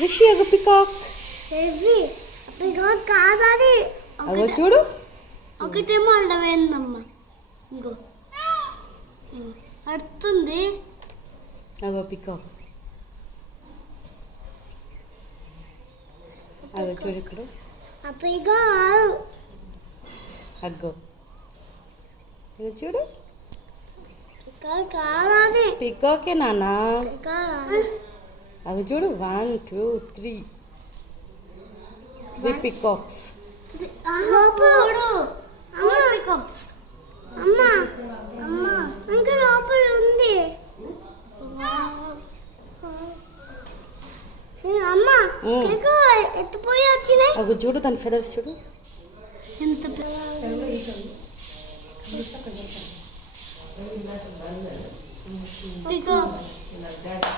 రిషి ఒక పికాక్ కాదని అగో చూడు. ఒకటేమో అలా వేయిందమ్మా, ఇంకో అడుతుంది. అగో పికాక్ అగో చూడు ఇక్కడ. అగ్గో ఇది చూడు. కాదని పికాకే నానా. అవి చూడు 1 2 3 పికాక్స్. అమ్మా అమ్మా ఇంకా లోపల ఉంది. అమ్మా ఎత్తిపోయి వచ్చినాయి. అవి చూడు దాని ఫెదర్స్ చూడు ఎంత పికాక్.